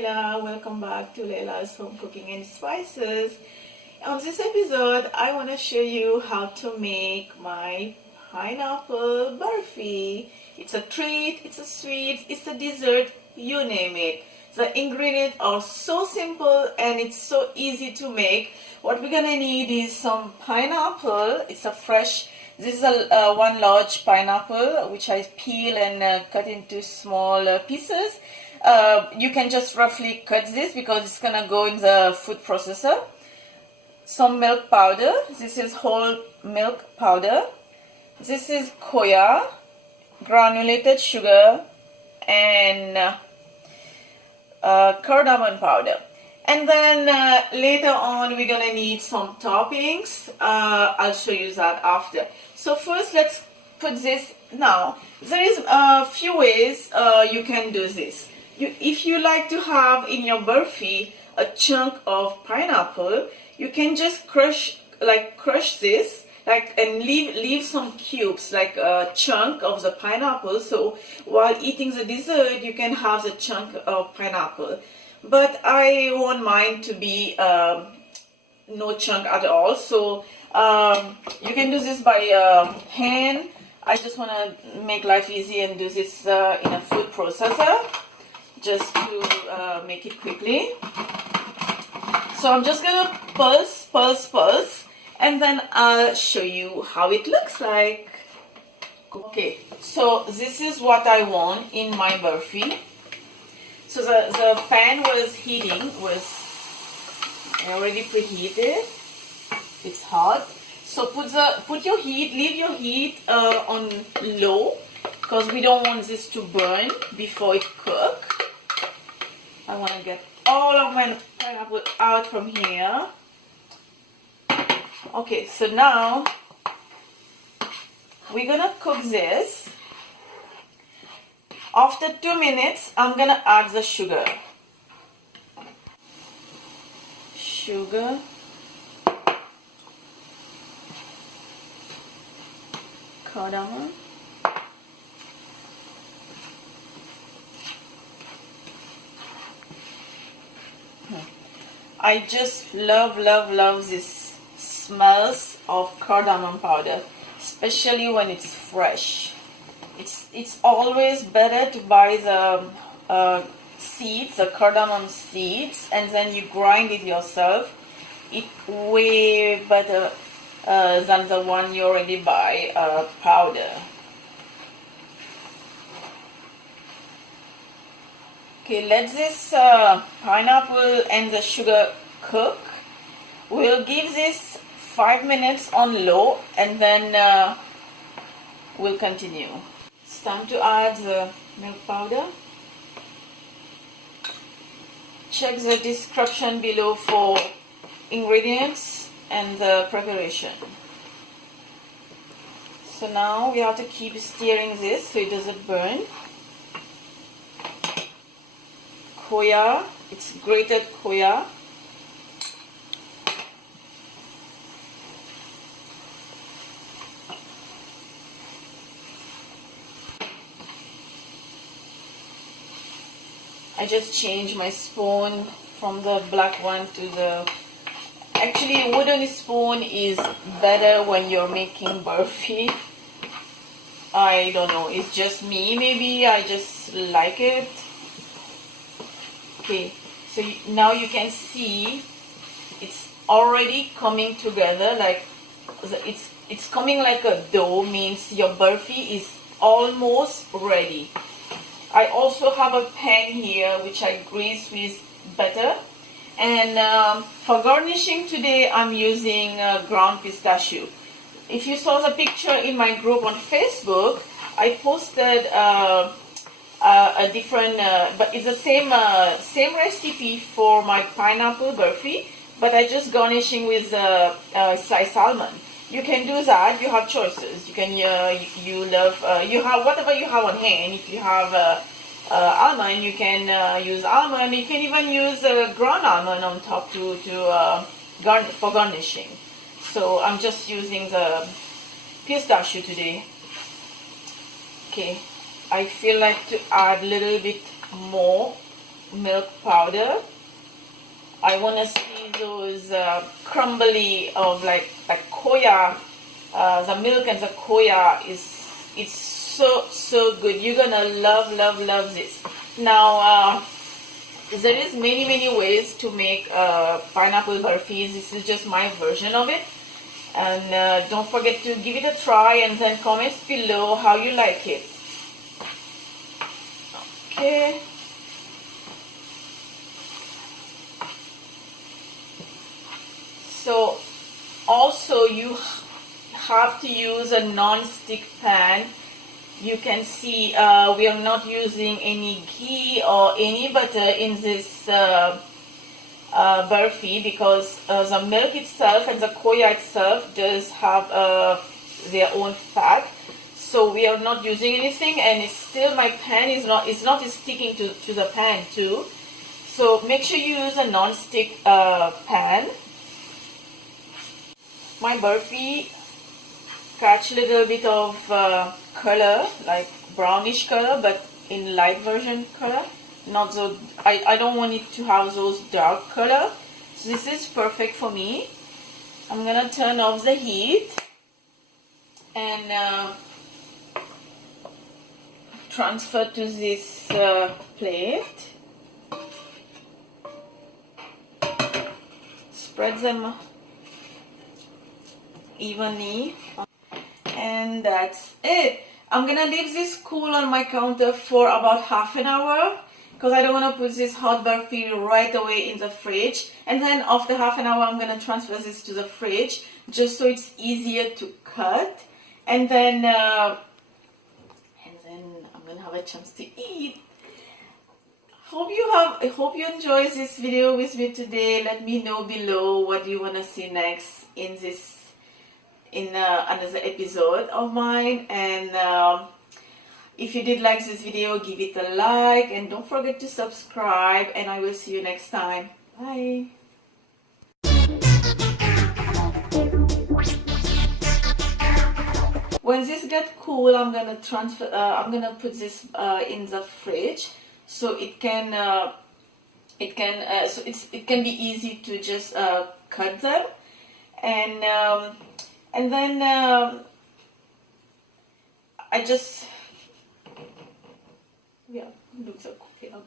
Layla. Welcome back to Layla's Home Cooking and Spices. On this episode, I want to show you how to make my pineapple barfi. It's a treat, it's a sweet, it's a dessert, you name it. The ingredients are so simple and it's so easy to make. What we're gonna need is some pineapple. It's a fresh. This is a one large pineapple which I peel and cut into small pieces. You can just roughly cut this because it's gonna go in the food processor. Some milk powder. This is whole milk powder. This is koya, granulated sugar, and cardamom powder. And then later on we're gonna need some toppings. I'll show you that after. So first let's put this. Now there is a few ways you can do this. If you like to have in your barfi a chunk of pineapple, you can just crush this and leave some cubes, like a chunk of the pineapple, so while eating the dessert you can have the chunk of pineapple. But I want mine to be no chunk at all, so you can do this by hand. I just want to make life easy and do this in a food processor, just to make it quickly. So I'm just gonna pulse, and then I'll show you how it looks like. Okay, so this is what I want in my barfi. So the pan was heating, already preheated. It's hot. So leave your heat on low, because we don't want this to burn before it cooks. I want to get all of my pineapple out from here. Okay, so now we're gonna cook this. After 2 minutes, I'm gonna add the sugar. Cardamom. I just love this smells of cardamom powder, especially when it's fresh. It's always better to buy the seeds, the cardamom seeds, and then you grind it yourself. It's way better than the one you already buy powder. Okay, let this pineapple and the sugar cook. We'll give this 5 minutes on low, and then we'll continue. It's time to add the milk powder. Check the description below for ingredients and the preparation. So now we have to keep stirring this so it doesn't burn. Koya, it's grated koya. I just changed my spoon from the black one to the... Actually, wooden spoon is better when you're making barfi. I don't know, it's just me, maybe I just like it. Okay, so now you can see it's already coming together, like it's coming like a dough, means your barfi is almost ready. I also have a pan here which I grease with butter, and for garnishing today I'm using ground pistachio. If you saw the picture in my group on Facebook, I posted a different, but it's the same recipe for my pineapple barfi, but I just garnishing with sliced almond. You can do that. You have choices. You can you have whatever you have on hand. If you have almond, you can use almond. You can even use ground almond on top for garnishing. So I'm just using the pistachio today. Okay, I feel like to add a little bit more milk powder. I want to see those crumbly of like koya. The milk and the koya it's so good. You're gonna love this. Now there is many ways to make pineapple barfi. This is just my version of it, and don't forget to give it a try and then comment below how you like it. Okay. So also you have to use a non-stick pan. You can see we are not using any ghee or any butter in this barfi, because the milk itself and the koya itself does have their own fat. So we are not using anything, and it's still, my pan is not sticking to the pan too. So make sure you use a non-stick pan. My barfi catch a little bit of color, like brownish color, but in light version color. Not so, I don't want it to have those dark color. So this is perfect for me. I'm gonna turn off the heat and transfer to this plate. Spread them evenly, and that's it. I'm gonna leave this cool on my counter for about half an hour, because I don't want to put this hot barfi right away in the fridge. And then after half an hour I'm gonna transfer this to the fridge, just so it's easier to cut. And then I'm gonna have a chance to eat. I hope you enjoy this video with me today. Let me know below what you want to see next in another episode of mine. And if you did like this video, give it a like, and don't forget to subscribe, and I will see you next time. Bye. When this gets cool, I'm gonna put this in the fridge, so it can be easy to just cut them, and then I just, yeah, look so cooking up.